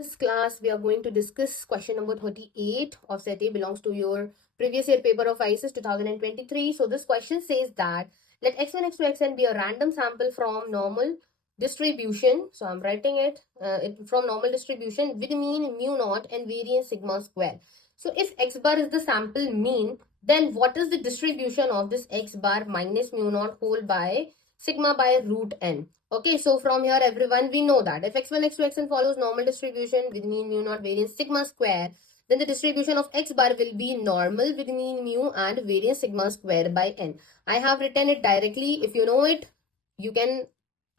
This class, we are going to discuss question number 38 of set A, belongs to your previous year paper of ICES 2023. So this question says that let x1, x2, xn be a random sample from normal distribution. So I'm writing it, from normal distribution with mean mu naught and variance sigma square. So if x bar is the sample mean, then what is the distribution of this x bar minus mu naught whole by sigma by root n? Okay, so from here everyone, we know that if x1, x2, xn follows normal distribution with mean mu naught variance sigma square, then the distribution of x bar will be normal with mean mu and variance sigma square by n. I have written it directly. If you know it, you can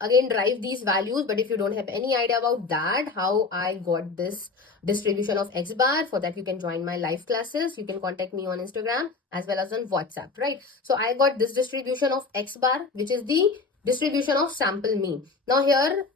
again derive these values, but if you don't have any idea about that, how I got this distribution of x bar, for that you can join my live classes. You can contact me on Instagram as well as on WhatsApp, right? So I got this distribution of x bar, which is the distribution of sample mean. Now here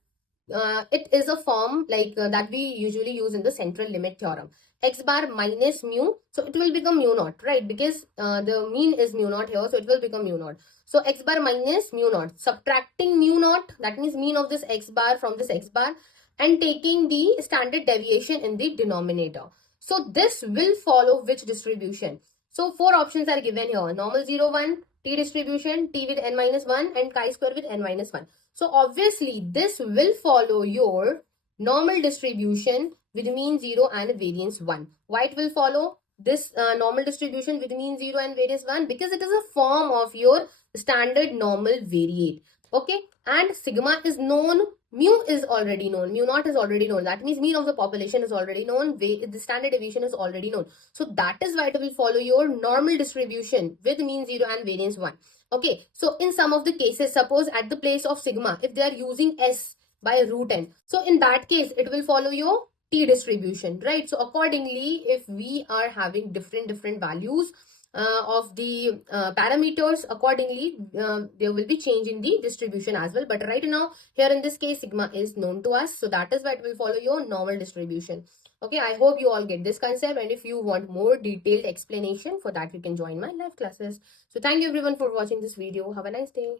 it is a form that we usually use in the central limit theorem. X bar minus mu, so it will become mu naught, right? Because the mean is mu naught here, so it will become mu naught. So x bar minus mu naught, subtracting mu naught, that means mean of this x bar from this x bar, and taking the standard deviation in the denominator. So this will follow which distribution? So four options are given here: normal 0, 1, t distribution, t with n minus 1, and chi-square with n minus 1. So obviously this will follow your normal distribution with mean 0 and variance 1. Why it will follow this normal distribution with mean 0 and variance 1? Because it is a form of your standard normal variate. Okay, and sigma is known, mu is already known, mu naught is already known. That means mean of the population is already known, the standard deviation is already known. So that is why it will follow your normal distribution with mean 0 and variance 1. Okay, so in some of the cases, suppose at the place of sigma, if they are using s by root n, so in that case, it will follow your t distribution, right? So accordingly, if we are having different values of the parameters, accordingly, there will be change in the distribution as well. But right now, here in this case, sigma is known to us. So that is why it will follow your normal distribution. Okay, I hope you all get this concept, and if you want more detailed explanation, for that you can join my live classes. So thank you everyone for watching this video. Have a nice day.